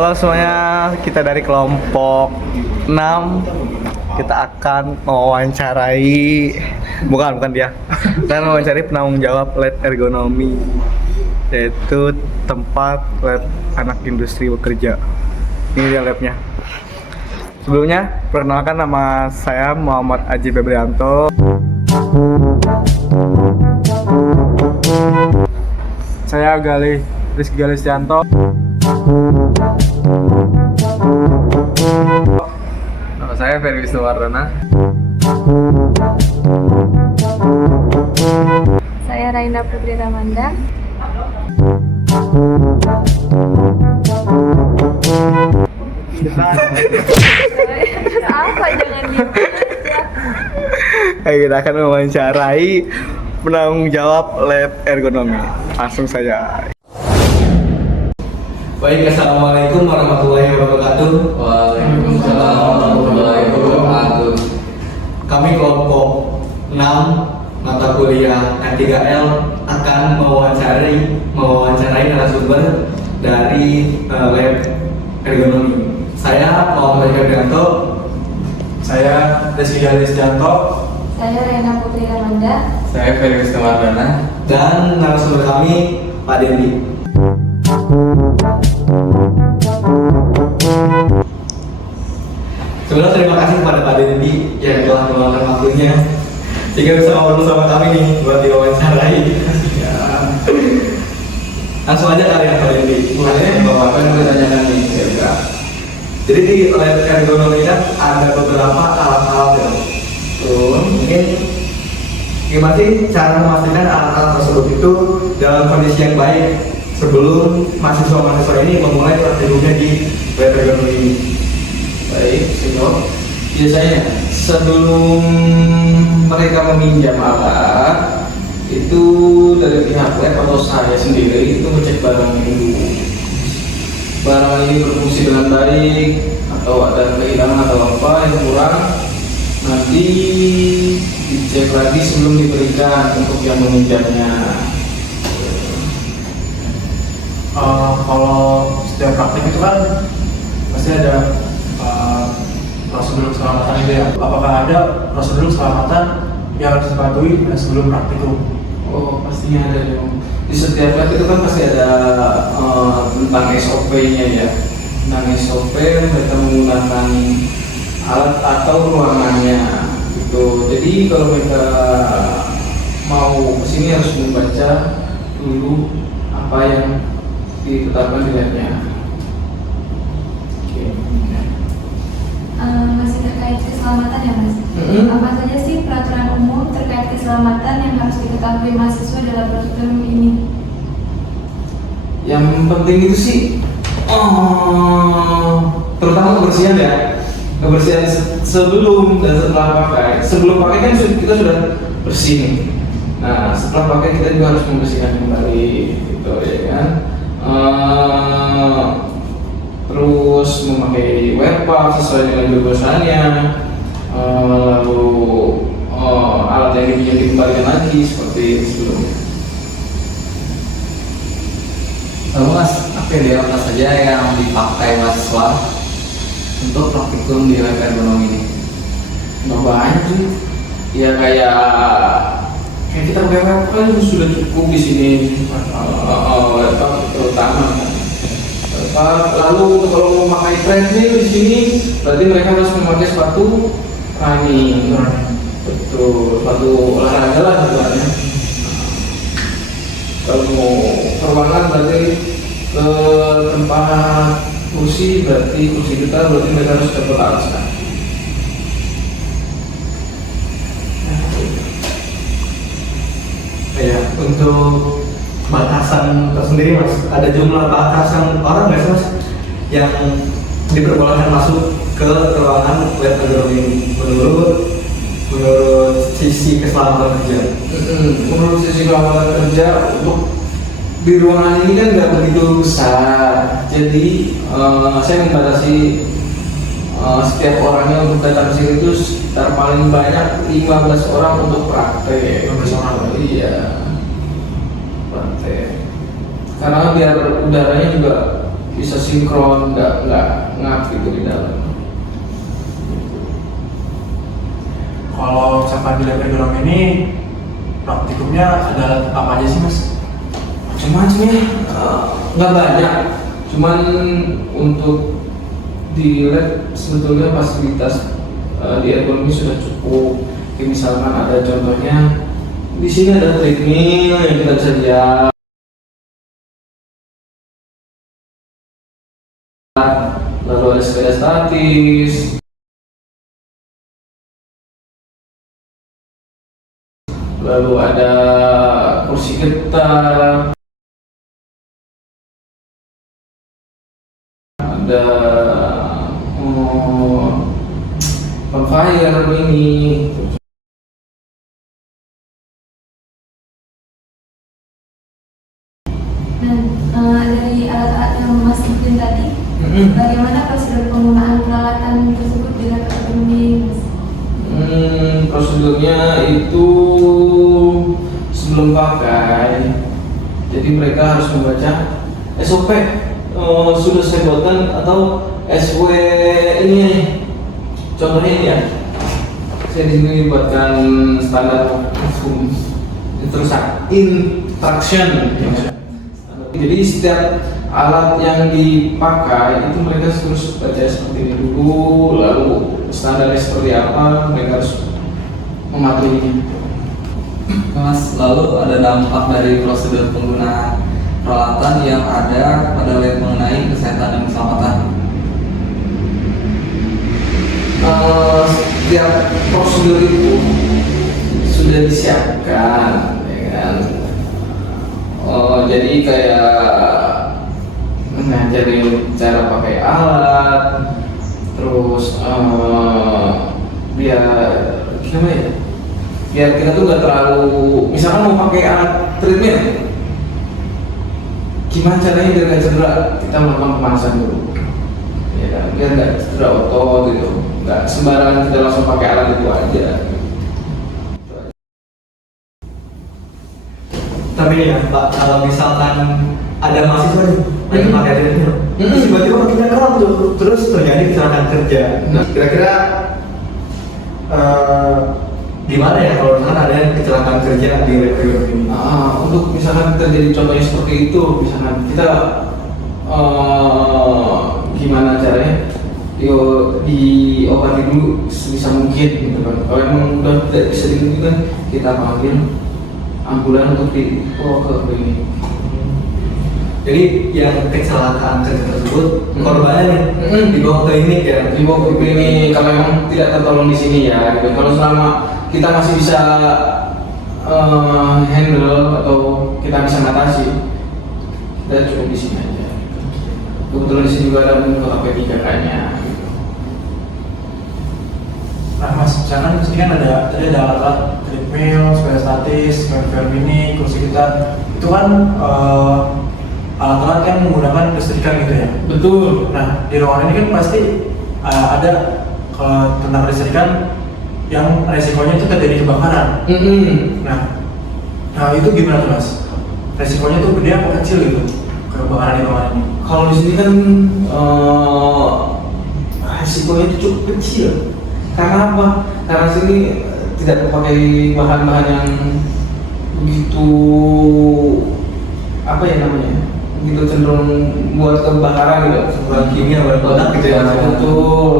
Halo semuanya, kita dari kelompok 6. Kita akan mewawancarai, bukan dia, dan mewawancarai penanggung jawab lab ergonomi, yaitu tempat lab anak industri bekerja. Ini dia labnya. Sebelumnya, perkenalkan nama saya Muhammad Aji Febrianto. Saya Rizky Galistianto. Nama saya Ferry Wisnuwardana. Saya Raina Putri Ramanda. Terus apa, jangan diem aja. Kita akan mewawancarai penanggung jawab lab ergonomi. Langsung saja. Baik, assalamualaikum warahmatullahi wabarakatuh. Waalaikumsalam warahmatullahi wabarakatuh. Kami kelompok 6 mata kuliah N3L akan mewawancarai narasumber dari lab ergonomi. Saya Muhammad Febrianto. Saya Rizky Galistianto. Saya Raina Putri Ramanda. Saya Ferry Wisnuwardana. Dan narasumber kami Pak Dendi. Sebenarnya terima kasih kepada Pak Dendi yang telah meluangkan waktunya sehingga bisa ngobrol sama kami nih buat diwawancarai. Ya. Langsung aja kali ya Pak Dendi. Apa yang ditanyakan nih? Kira-kira. Jadi di lab ergonomi kan ada beberapa alat-alat ya. Mungkin gimana sih cara memastikan alat-alat tersebut itu dalam kondisi yang baik sebelum mahasiswa-mahasiswa ini memulai praktikumnya di lab ergonomi ini? Baik, Sino. Biasanya sebelum mereka meminjam alat itu dari pihak lab atau saya sendiri itu ngecek barang dulu. Barang ini berfungsi dengan baik atau ada kehilangan atau apa yang kurang, nanti dicek lagi sebelum diberikan untuk yang meminjamnya. Kalau setiap praktik itu kan pasti ada prosedur keselamatan itu ya. Apakah ada prosedur keselamatan yang harus dipatuhi sebelum praktikum? Oh, pastinya ada dong. Di setiap lab itu kan pasti ada tentang SOP-nya ya. Tentang SOP mereka menggunakan alat atau ruangannya gitu. Jadi kalau mereka mau kesini harus membaca dulu apa yang ditetapkan di labnya. Oke. Masih terkait keselamatan ya Mas? Apa saja sih peraturan umum terkait keselamatan yang harus diketahui mahasiswa dalam prosedur ini? Yang penting itu sih terutama kebersihan ya. Kebersihan sebelum dan setelah pakai. Sebelum pakai kan kita sudah bersih nih. Nah, setelah pakai kita juga harus membersihkan kembali gitu ya kan. Terus memakai wear pack sesuai dengan jurusannya, lalu alat yang dipinjam dikembalikan lagi seperti sebelumnya. Lalu Mas, apa saja yang dipakai mahasiswa untuk praktikum di lab ergonomi ini? Nggak banyak sih. Ya kayak kita pakai wear pack kan sudah cukup di sini. Wear pack terutama. Lalu kalau mau memakai treadmill di sini, berarti mereka harus memakai sepatu running. Betul, sepatu olahraga lah sebenarnya. Kalau mau ruangan berarti ke tempat kursi kita berarti mereka harus dapat alas kan. Ya, untuk batasan tersendiri Mas, ada jumlah batasan orang nggak sih Mas yang diperbolehkan masuk ke ruangan lab ergonomi ini menurut sisi keselamatan kerja? Menurut sisi keselamatan kerja untuk di ruangan ini kan nggak begitu besar, jadi saya membatasi setiap orangnya untuk datang ke sini itu sekitar paling banyak 15 orang untuk praktek. 15 orang? Iya, praktek. Karena biar udaranya juga bisa sinkron, nggak ngap gitu di dalam. Kalau misalkan di lab ergonomi ini praktikumnya ada apa aja sih mas? Macam-macam ya, nggak banyak. Cuman untuk di lab sebetulnya fasilitas di ergonomi sudah cukup. Kayak misalkan ada contohnya di sini ada treadmill yang kita bisa lihat, lalu ada sepeda statis, lalu ada kursi getar, ada bonfire ini. Dan dari alat-alat yang Mas sebutin tadi, bagaimana prosedur penggunaan peralatan tersebut di lab ergonomi, Mas? Prosedurnya itu sebelum pakai, jadi mereka harus membaca SOP, sudah saya buatkan atau SW ini. Contohnya ini ya, saya di sini buatkan standar instruction. Jadi setiap alat yang dipakai itu mereka harus baca seperti ini dulu, lalu standarnya seperti apa, mereka harus mematuhinya. Mas, lalu ada dampak dari prosedur penggunaan peralatan yang ada pada lab mengenai kesehatan dan keselamatan? Setiap prosedur itu sudah disiapkan, ya kan? Jadi kayak ngajarin cara pakai alat, terus biar gimana ya? Biar kita tuh nggak terlalu, misalkan mau pakai alat treadmill, gimana caranya biar nggak cedera? Kita melakukan pemanasan dulu, ya kan? Biar nggak cedera otot gitu, nggak sembarangan kita langsung pakai alat itu aja. Tapi ya Pak, kalau misalkan ada mahasiswa nih lagi pakai treadmill, terus tiba-tiba kakinya kram tuh, terus terjadi kecelakaan kerja. Nah, kira-kira gimana ya kalau misalkan ada yang kecelakaan kerja di lab ergonomi ini? Untuk misalkan terjadi contohnya seperti itu, misalkan kita gimana caranya? Diobati dulu sebisa mungkin gitu kan. Kalau emang udah tidak bisa digini kan, kita panggil ambulan untuk dibawa ke klinik. Jadi yang kecelakaan kerja tersebut korbannya nih dibawa ke klinik ya? Dibawa ke klinik kalau memang tidak tertolong di sini ya. Gitu. Kalau selama kita masih bisa handle atau kita bisa mengatasi, kita cukup di sini aja. Kebetulan di sini juga ada untuk P3K-nya. Nah mas, misalkan di sini kan tadi ada alat-alat treadmill, sepeda statis, bonfire mini, kursi gitar. Itu kan alat-alat yang menggunakan listrikan gitu ya. Betul. Nah di ruangan ini kan pasti ada kalau tentang listrikan yang resikonya itu terjadi kebakaran. Nah itu gimana tuh mas? Resikonya tuh gede apa kecil gitu kebakaran di ruangan ini? Kalau di sini kan resikonya itu cukup kecil. Karena apa? Karena sini tidak pakai bahan-bahan yang begitu apa ya namanya? Begitu cenderung buat kebakaran gitu. Bahan kimia, bahan peledak gitu ya? Betul.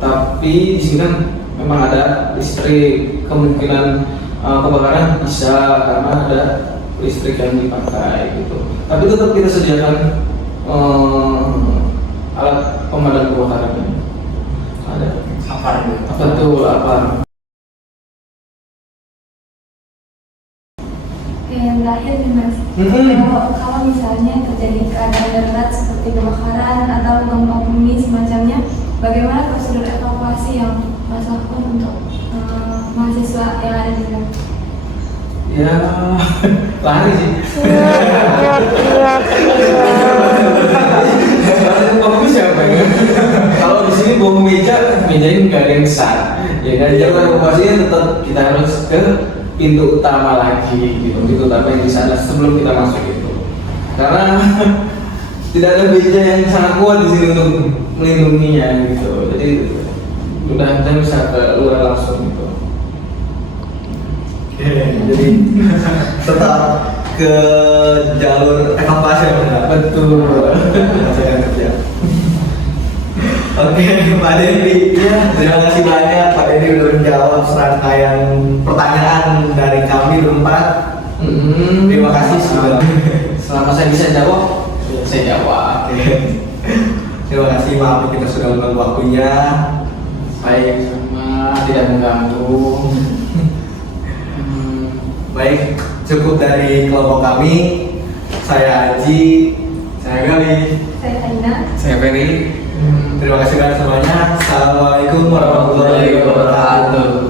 Tapi di sini kan memang ada listrik, kemungkinan kebakaran bisa karena ada listrik yang dipakai gitu. Tapi tetap kita sediakan alat pemadam kebakaran ini. Ada. Apa itu? Betul, apa? Oke, yang terakhir nih Mas. Kalau misalnya terjadi keadaan darurat seperti kebakaran atau gempa bumi semacamnya, bagaimana prosedur evakuasi yang Mas lakukan untuk mahasiswa yang ada di sana? Ya, lari sih. Bagus siapa ya? Kalau di sini bawa meja ini nggak ada yang besar. Ya kan, jalur evakuasinya tetap kita harus ke pintu utama lagi gitu. Pintu utama yang di sana sebelum kita masuk itu. Karena tidak ada meja yang sangat kuat di sini untuk melindunginya gitu. Jadi udah kita bisa keluar langsung gitu. Oke, jadi tetap ke jalur evakuasi ya benar. Betul. Saya kerja. Oke, Pak Dendi. Terima kasih banyak Pak Dendi udah menjawab serangkaian pertanyaan dari kami berempat. Terima kasih sudah. Selama saya bisa jawab, saya jawab. Oke. Terima kasih, maaf kita sudah mengganggu waktunya. Baik, sama tidak mengganggu. Baik, cukup dari kelompok kami. Saya Aji, saya Gali. Saya Aina. Saya Ferry. Terima kasih banyak semuanya. Assalamualaikum warahmatullahi wabarakatuh.